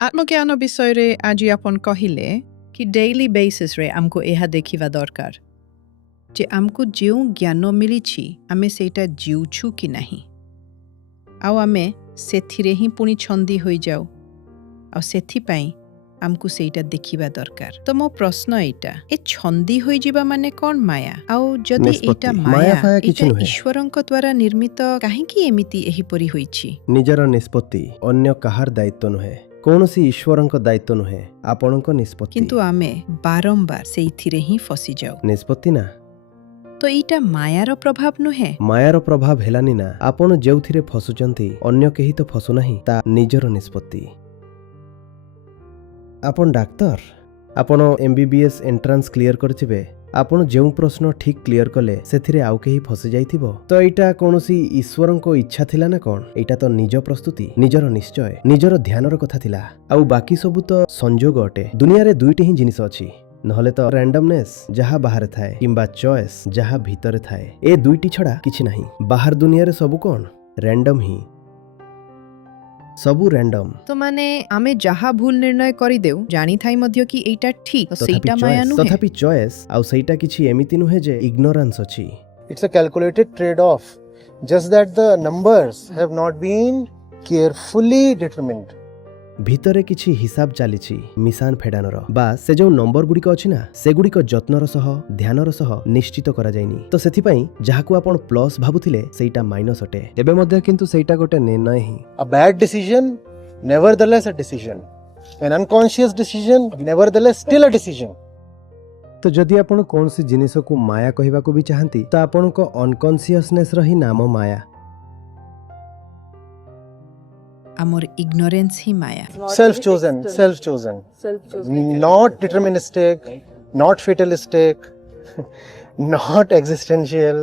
आत्मज्ञान विषय रे आज आपण कहिले कि डेली बेसिस रे हमको एहा देखिवा दरकार जे हमको जेउ ज्ञान मिलिछि आमे सेटा जीउछु कि नाही आउ आमे सेथिरे ही पुनी छंदी होई जाऊ आ सेथि पई हमको सेटा देखिवा दरकार तो मो प्रश्न एटा ए छंदी होई जिबा माने कोन माया आउ जदि एटा माया एटा ईश्वरंक द्वारा निर्मित काहे कि एमिति एही परि होईछि निजर निष्पत्ति अन्य काहार दायित्व नुहे कौनसी ईश्वरंक दायित्व नुहे आपणक निष्पत्ति किंतु आमे बारंबार सेइथिरे ही फसी जाऊ निष्पत्ति ना तो एटा मायार प्रभाव नुहे मायार प्रभाव हेलानी ना आपण जेउथिरे फसुचंती अन्य केही तो फसु नाही ता निजर निष्पत्ति आपण डाक्टर आपण एमबीबीएस एंट्रांस क्लियर करथिबे आपण जेउ प्रश्न ठीक क्लियर कले सेथिरे आउ केही फसी जाइथिबो तो एटा कोनोसी ईश्वरंको इच्छा थिला ना कोन एटा तो निज प्रस्तुति निजर निश्चय निजर ध्यानर कथा थिला आउ बाकी सब तो संयोग अटे दुनिया रे दुईटी ही जिनिस अछि नहले तो रैंडमनेस जहा बाहर थाए किंबा चॉइस जहा भीतर थाए ए दुईटी छडा किछि नाही बाहर दुनिया रे सब कोन रैंडम ही सबु रैंडम तो माने आमे जहा भूल निर्णय करि देउ जानि थाई मध्य कि एटा ठीक तो सेटा माया नुहे तथापि चॉइस आउ सेटा किछि एमिति नुहे जे इग्नोरेंस अछि It's a calculated trade-off, just that the numbers have not been carefully determined. भितरे किछि हिसाब चालिछि मिसान फेडानर बा से जो नंबर गुडिक अछि ना से गुडिक जत्नर सह ध्यानर सह निश्चित करा जायनी तो सेथि पई जाहाकू आपण प्लस भाबुथिले सेटा माइनस अटे एबे मध्ये किंतु सेटा गोटे निर्णय ही A bad decision, nevertheless a decision. An unconscious decision, nevertheless still a decision. तो जदि आपण कोनसी जिनिस को माया कहिबा को भी चाहंती तो आपण को अनकॉन्शियसनेस रही नाम माया आमर ignorance he Maya Self-chosen. Not deterministic, not fatalistic, not existential.